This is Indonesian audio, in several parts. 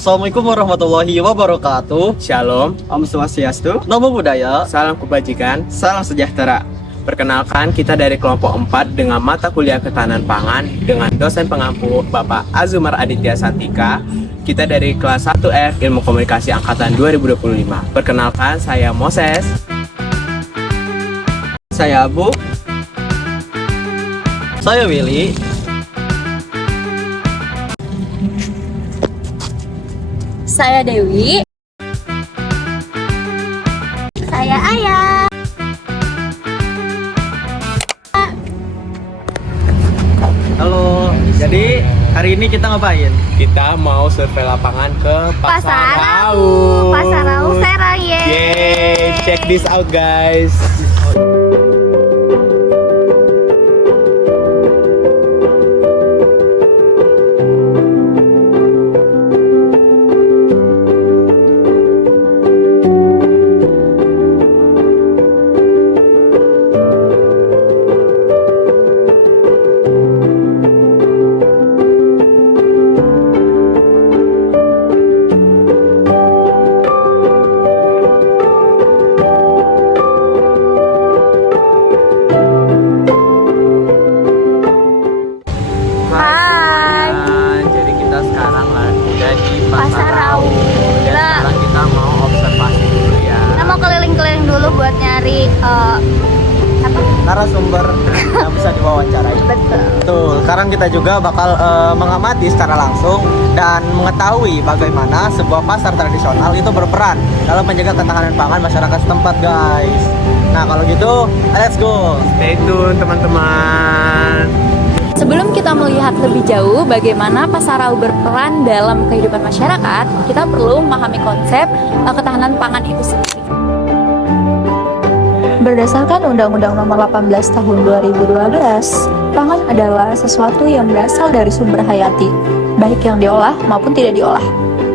Assalamualaikum warahmatullahi wabarakatuh. Shalom, Om Swastiastu, Namo Buddhaya. salam kebajikan. Salam sejahtera. Perkenalkan, kita dari kelompok 4 dengan mata kuliah ketahanan pangan dengan dosen pengampu Bapak Azumar Aditya Santika. Kita dari kelas 1F Ilmu Komunikasi Angkatan 2025. Perkenalkan, saya Moses. Saya Abu. Saya Willy. Saya Dewi. Saya Ayah. Halo. Jadi hari ini kita ngapain? Kita mau survei lapangan ke Pasar Rau. Pasar Rau Serang, yeay. Yeay, check this out guys. Hai. Jadi kita sekarang udah di Pasar Pasar Rau. Rau. Dan Nah. sekarang kita mau observasi dulu ya. Kita mau keliling-keliling dulu buat nyari apa? Narasumber yang bisa diwawancarai. Betul. Betul. Sekarang kita juga bakal mengamati secara langsung dan mengetahui bagaimana sebuah pasar tradisional itu berperan dalam menjaga ketahanan pangan masyarakat setempat, guys. Nah, kalau gitu, let's go. Stay tune teman-teman. Sebelum kita melihat lebih jauh bagaimana Pasar Rau berperan dalam kehidupan masyarakat, kita perlu memahami konsep ketahanan pangan itu sendiri. Berdasarkan Undang-Undang Nomor 18 Tahun 2012, pangan adalah sesuatu yang berasal dari sumber hayati, baik yang diolah maupun tidak diolah,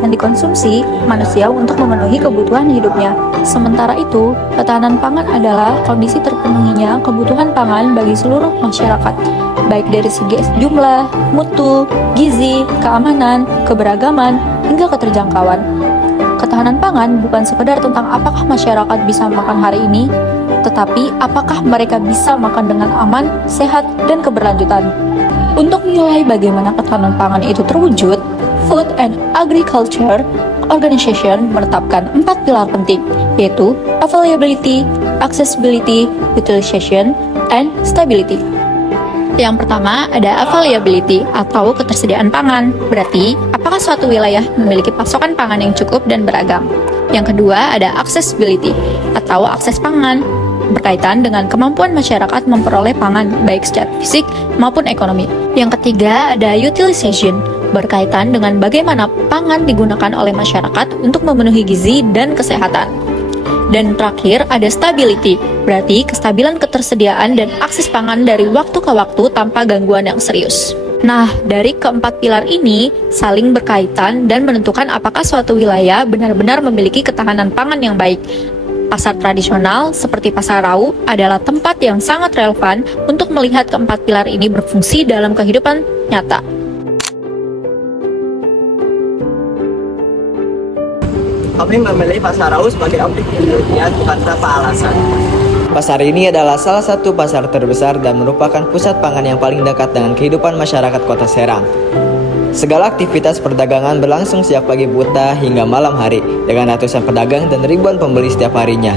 yang dikonsumsi manusia untuk memenuhi kebutuhan hidupnya. Sementara itu, ketahanan pangan adalah kondisi terpenuhinya kebutuhan pangan bagi seluruh masyarakat, baik dari segi jumlah, mutu, gizi, keamanan, keberagaman, hingga keterjangkauan. Ketahanan pangan bukan sekedar tentang apakah masyarakat bisa makan hari ini, tetapi apakah mereka bisa makan dengan aman, sehat, dan keberlanjutan. Untuk menilai bagaimana ketahanan pangan itu terwujud, Food and Agriculture Organization menetapkan 4 pilar penting, yaitu availability, accessibility, utilization, and stability. Yang pertama ada availability atau ketersediaan pangan. Berarti, apakah suatu wilayah memiliki pasokan pangan yang cukup dan beragam? Yang kedua ada accessibility atau akses pangan, berkaitan dengan kemampuan masyarakat memperoleh pangan baik secara fisik maupun ekonomi. Yang ketiga ada utilization, berkaitan dengan bagaimana pangan digunakan oleh masyarakat untuk memenuhi gizi dan kesehatan. Dan terakhir ada stability, berarti kestabilan ketersediaan dan akses pangan dari waktu ke waktu tanpa gangguan yang serius. Nah, dari keempat pilar ini saling berkaitan dan menentukan apakah suatu wilayah benar-benar memiliki ketahanan pangan yang baik. Pasar tradisional seperti Pasar Rau adalah tempat yang sangat relevan untuk melihat keempat pilar ini berfungsi dalam kehidupan nyata. Kami memilih Pasar Rau sebagai objek penelitian karena apa alasan? Pasar ini adalah salah satu pasar terbesar dan merupakan pusat pangan yang paling dekat dengan kehidupan masyarakat Kota Serang. Segala aktivitas perdagangan berlangsung sejak pagi buta hingga malam hari dengan ratusan pedagang dan ribuan pembeli setiap harinya.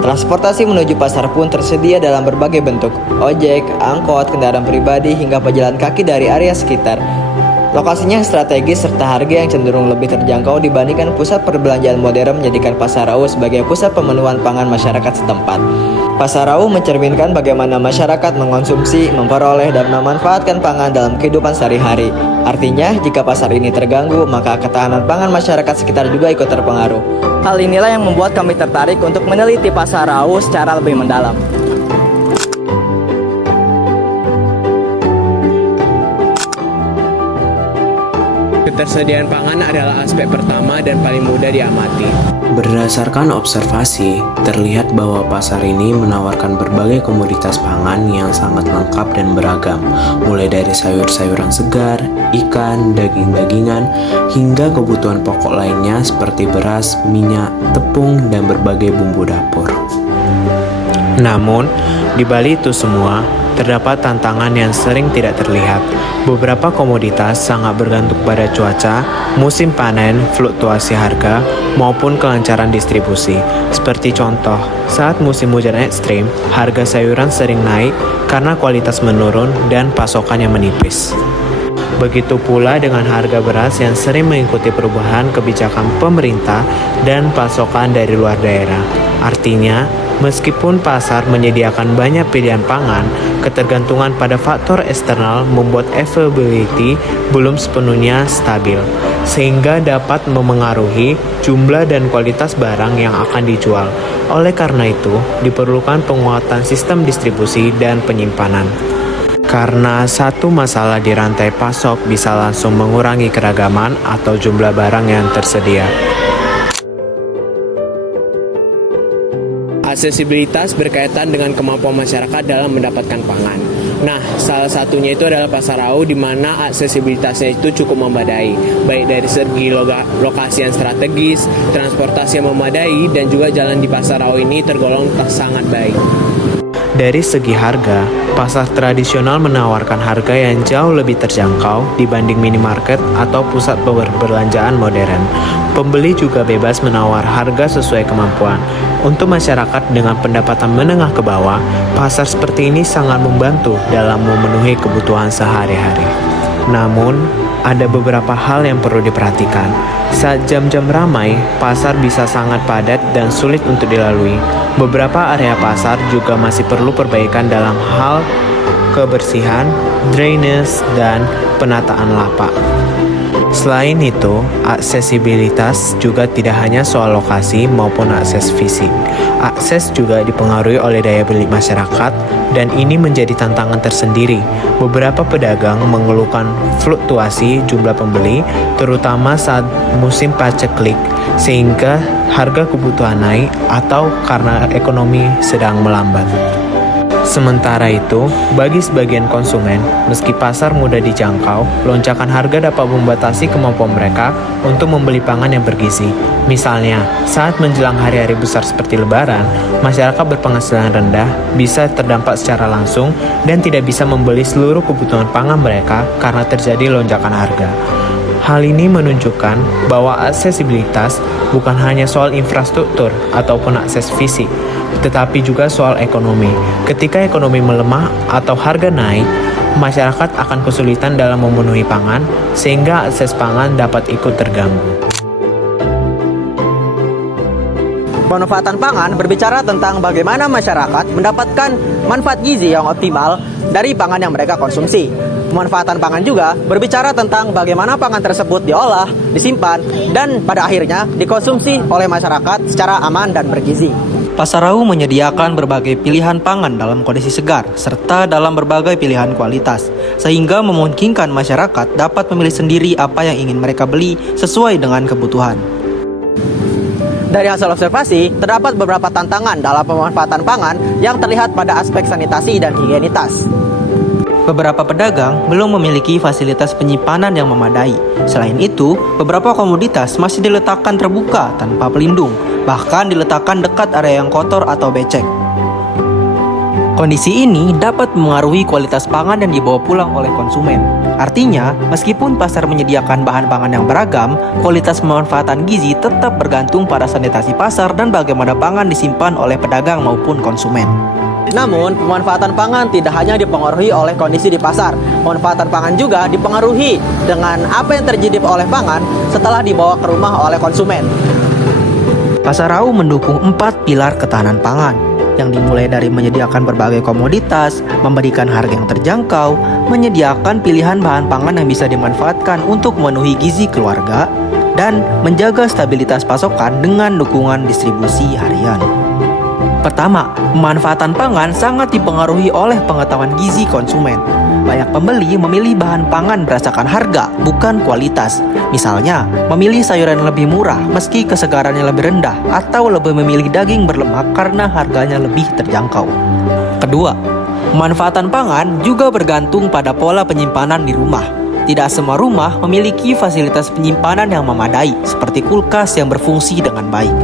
Transportasi menuju pasar pun tersedia dalam berbagai bentuk, ojek, angkot, kendaraan pribadi hingga pejalan kaki dari area sekitar. Lokasinya strategis serta harga yang cenderung lebih terjangkau dibandingkan pusat perbelanjaan modern menjadikan Pasar Rau sebagai pusat pemenuhan pangan masyarakat setempat. Pasar Rau mencerminkan bagaimana masyarakat mengonsumsi, memperoleh, dan memanfaatkan pangan dalam kehidupan sehari-hari. Artinya, jika pasar ini terganggu, maka ketahanan pangan masyarakat sekitar juga ikut terpengaruh. Hal inilah yang membuat kami tertarik untuk meneliti Pasar Rau secara lebih mendalam. Ketersediaan pangan adalah aspek pertama dan paling mudah diamati. Berdasarkan observasi, terlihat bahwa pasar ini menawarkan berbagai komoditas pangan yang sangat lengkap dan beragam, mulai dari sayur-sayuran segar, ikan, daging-dagingan, hingga kebutuhan pokok lainnya seperti beras, minyak, tepung, dan berbagai bumbu dapur. Namun, di balik itu semua, terdapat tantangan yang sering tidak terlihat. Beberapa komoditas sangat bergantung pada cuaca, musim panen, fluktuasi harga, maupun kelancaran distribusi. Seperti contoh, saat musim hujan ekstrim, harga sayuran sering naik karena kualitas menurun dan pasokannya menipis. Begitu pula dengan harga beras yang sering mengikuti perubahan kebijakan pemerintah dan pasokan dari luar daerah. Artinya, meskipun pasar menyediakan banyak pilihan pangan, ketergantungan pada faktor eksternal membuat availability belum sepenuhnya stabil, sehingga dapat memengaruhi jumlah dan kualitas barang yang akan dijual. Oleh karena itu, diperlukan penguatan sistem distribusi dan penyimpanan. Karena satu masalah di rantai pasok bisa langsung mengurangi keragaman atau jumlah barang yang tersedia. Aksesibilitas berkaitan dengan kemampuan masyarakat dalam mendapatkan pangan. Nah, salah satunya itu adalah Pasarau, di mana aksesibilitasnya itu cukup memadai, baik dari segi lokasi yang strategis, transportasi yang memadai, dan juga jalan di Pasarau ini tergolong sangat baik. Dari segi harga, pasar tradisional menawarkan harga yang jauh lebih terjangkau dibanding minimarket atau pusat perbelanjaan modern. Pembeli juga bebas menawar harga sesuai kemampuan. Untuk masyarakat dengan pendapatan menengah ke bawah, pasar seperti ini sangat membantu dalam memenuhi kebutuhan sehari-hari. Namun, ada beberapa hal yang perlu diperhatikan. Saat jam-jam ramai, pasar bisa sangat padat dan sulit untuk dilalui. Beberapa area pasar juga masih perlu perbaikan dalam hal kebersihan, drainase, dan penataan lapak. Selain itu, aksesibilitas juga tidak hanya soal lokasi maupun akses fisik. Akses juga dipengaruhi oleh daya beli masyarakat, dan ini menjadi tantangan tersendiri. Beberapa pedagang mengeluhkan fluktuasi jumlah pembeli, terutama saat musim paceklik, sehingga harga kebutuhan naik atau karena ekonomi sedang melambat. Sementara itu, bagi sebagian konsumen, meski pasar mudah dijangkau, lonjakan harga dapat membatasi kemampuan mereka untuk membeli pangan yang bergizi. Misalnya, saat menjelang hari-hari besar seperti Lebaran, masyarakat berpenghasilan rendah bisa terdampak secara langsung dan tidak bisa membeli seluruh kebutuhan pangan mereka karena terjadi lonjakan harga. Hal ini menunjukkan bahwa aksesibilitas bukan hanya soal infrastruktur ataupun akses fisik, tetapi juga soal ekonomi. Ketika ekonomi melemah atau harga naik, masyarakat akan kesulitan dalam memenuhi pangan, sehingga akses pangan dapat ikut terganggu. Pemanfaatan pangan berbicara tentang bagaimana masyarakat mendapatkan manfaat gizi yang optimal dari pangan yang mereka konsumsi. Pemanfaatan pangan juga berbicara tentang bagaimana pangan tersebut diolah, disimpan, dan pada akhirnya dikonsumsi oleh masyarakat secara aman dan bergizi. Pasarau menyediakan berbagai pilihan pangan dalam kondisi segar, serta dalam berbagai pilihan kualitas, sehingga memungkinkan masyarakat dapat memilih sendiri apa yang ingin mereka beli sesuai dengan kebutuhan. Dari hasil observasi, terdapat beberapa tantangan dalam pemanfaatan pangan yang terlihat pada aspek sanitasi dan higienitas. Beberapa pedagang belum memiliki fasilitas penyimpanan yang memadai. Selain itu, beberapa komoditas masih diletakkan terbuka tanpa pelindung, bahkan diletakkan dekat area yang kotor atau becek. Kondisi ini dapat mengaruhi kualitas pangan yang dibawa pulang oleh konsumen. Artinya, meskipun pasar menyediakan bahan pangan yang beragam, kualitas pemanfaatan gizi tetap bergantung pada sanitasi pasar dan bagaimana pangan disimpan oleh pedagang maupun konsumen. Namun, pemanfaatan pangan tidak hanya dipengaruhi oleh kondisi di pasar. Pemanfaatan pangan juga dipengaruhi dengan apa yang terjadi oleh pangan setelah dibawa ke rumah oleh konsumen. Pasarau mendukung 4 pilar ketahanan pangan, yang dimulai dari menyediakan berbagai komoditas, memberikan harga yang terjangkau, menyediakan pilihan bahan pangan yang bisa dimanfaatkan untuk memenuhi gizi keluarga, dan menjaga stabilitas pasokan dengan dukungan distribusi harian. Pertama, pemanfaatan pangan sangat dipengaruhi oleh pengetahuan gizi konsumen. Banyak pembeli memilih bahan pangan berdasarkan harga, bukan kualitas. Misalnya, memilih sayuran yang lebih murah meski kesegarannya lebih rendah, atau lebih memilih daging berlemak karena harganya lebih terjangkau. Kedua, pemanfaatan pangan juga bergantung pada pola penyimpanan di rumah. Tidak semua rumah memiliki fasilitas penyimpanan yang memadai, seperti kulkas yang berfungsi dengan baik.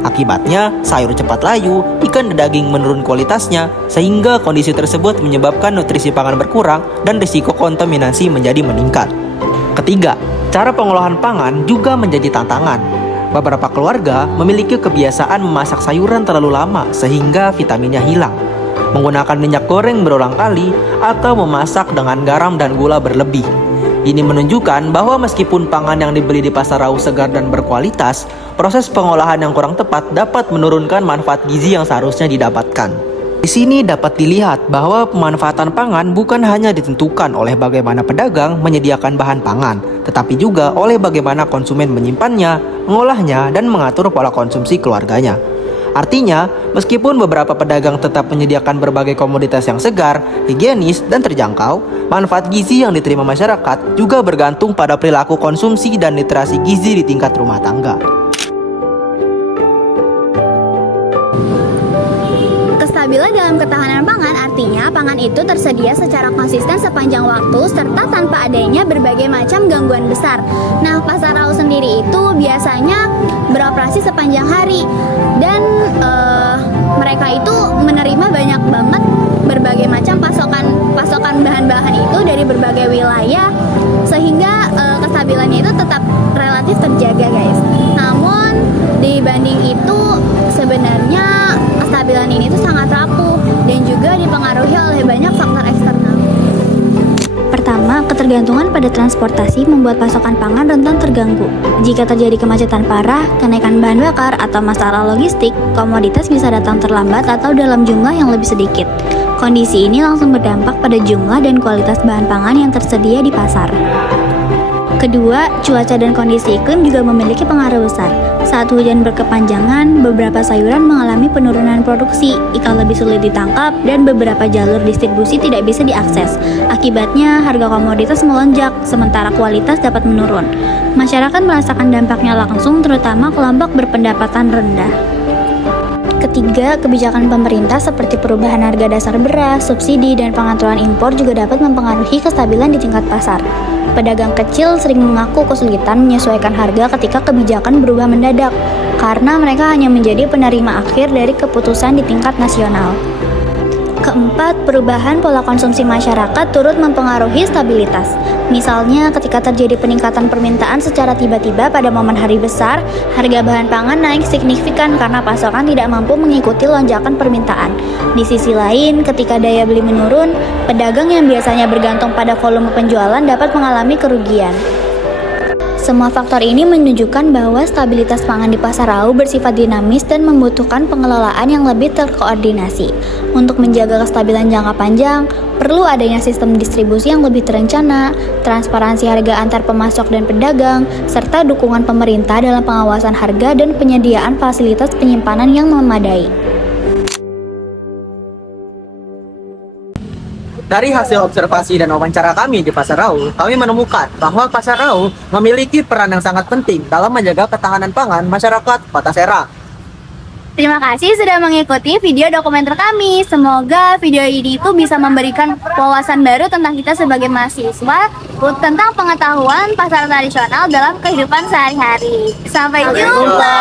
Akibatnya, sayur cepat layu, ikan dan daging menurun kualitasnya, sehingga kondisi tersebut menyebabkan nutrisi pangan berkurang dan risiko kontaminasi menjadi meningkat. Ketiga, cara pengolahan pangan juga menjadi tantangan. Beberapa keluarga memiliki kebiasaan memasak sayuran terlalu lama sehingga vitaminnya hilang, menggunakan minyak goreng berulang kali, atau memasak dengan garam dan gula berlebih. Ini menunjukkan bahwa meskipun pangan yang dibeli di pasar raw segar dan berkualitas, proses pengolahan yang kurang tepat dapat menurunkan manfaat gizi yang seharusnya didapatkan. Di sini dapat dilihat bahwa pemanfaatan pangan bukan hanya ditentukan oleh bagaimana pedagang menyediakan bahan pangan, tetapi juga oleh bagaimana konsumen menyimpannya, mengolahnya, dan mengatur pola konsumsi keluarganya. Artinya, meskipun beberapa pedagang tetap menyediakan berbagai komoditas yang segar, higienis, dan terjangkau, manfaat gizi yang diterima masyarakat juga bergantung pada perilaku konsumsi dan literasi gizi di tingkat rumah tangga. Kestabilan dalam ketahanan pangan artinya pangan itu tersedia secara konsisten sepanjang waktu serta tanpa adanya berbagai macam gangguan besar. Nah, pasar raw sendiri itu biasanya beroperasi sepanjang hari dan mereka itu menerima banyak banget berbagai macam pasokan bahan-bahan itu dari berbagai wilayah sehingga kestabilannya itu tetap relatif terjaga, guys. Namun dibanding itu sebenarnya kestabilan ini tuh sangat rapuh dan juga dipengaruhi oleh banyak faktor eksternal. Pertama, ketergantungan pada transportasi membuat pasokan pangan rentan terganggu. Jika terjadi kemacetan parah, kenaikan bahan bakar, atau masalah logistik, komoditas bisa datang terlambat atau dalam jumlah yang lebih sedikit. Kondisi ini langsung berdampak pada jumlah dan kualitas bahan pangan yang tersedia di pasar. Kedua, cuaca dan kondisi iklim juga memiliki pengaruh besar. Saat hujan berkepanjangan, beberapa sayuran mengalami penurunan produksi, ikan lebih sulit ditangkap, dan beberapa jalur distribusi tidak bisa diakses. Akibatnya, harga komoditas melonjak, sementara kualitas dapat menurun. Masyarakat merasakan dampaknya langsung, terutama kelompok berpendapatan rendah. Ketiga, kebijakan pemerintah seperti perubahan harga dasar beras, subsidi, dan pengaturan impor juga dapat mempengaruhi kestabilan di tingkat pasar. Pedagang kecil sering mengaku kesulitan menyesuaikan harga ketika kebijakan berubah mendadak, karena mereka hanya menjadi penerima akhir dari keputusan di tingkat nasional. Keempat, perubahan pola konsumsi masyarakat turut mempengaruhi stabilitas. Misalnya, ketika terjadi peningkatan permintaan secara tiba-tiba pada momen hari besar, harga bahan pangan naik signifikan karena pasokan tidak mampu mengikuti lonjakan permintaan. Di sisi lain, ketika daya beli menurun, pedagang yang biasanya bergantung pada volume penjualan dapat mengalami kerugian. Semua faktor ini menunjukkan bahwa stabilitas pangan di pasar raw bersifat dinamis dan membutuhkan pengelolaan yang lebih terkoordinasi. Untuk menjaga kestabilan jangka panjang, perlu adanya sistem distribusi yang lebih terencana, transparansi harga antar pemasok dan pedagang, serta dukungan pemerintah dalam pengawasan harga dan penyediaan fasilitas penyimpanan yang memadai. Dari hasil observasi dan wawancara kami di Pasar Raw, kami menemukan bahwa Pasar Raw memiliki peran yang sangat penting dalam menjaga ketahanan pangan masyarakat Kota Serang. Terima kasih sudah mengikuti video dokumenter kami. Semoga video ini itu bisa memberikan wawasan baru tentang kita sebagai mahasiswa tentang pengetahuan pasar tradisional dalam kehidupan sehari-hari. Sampai jumpa.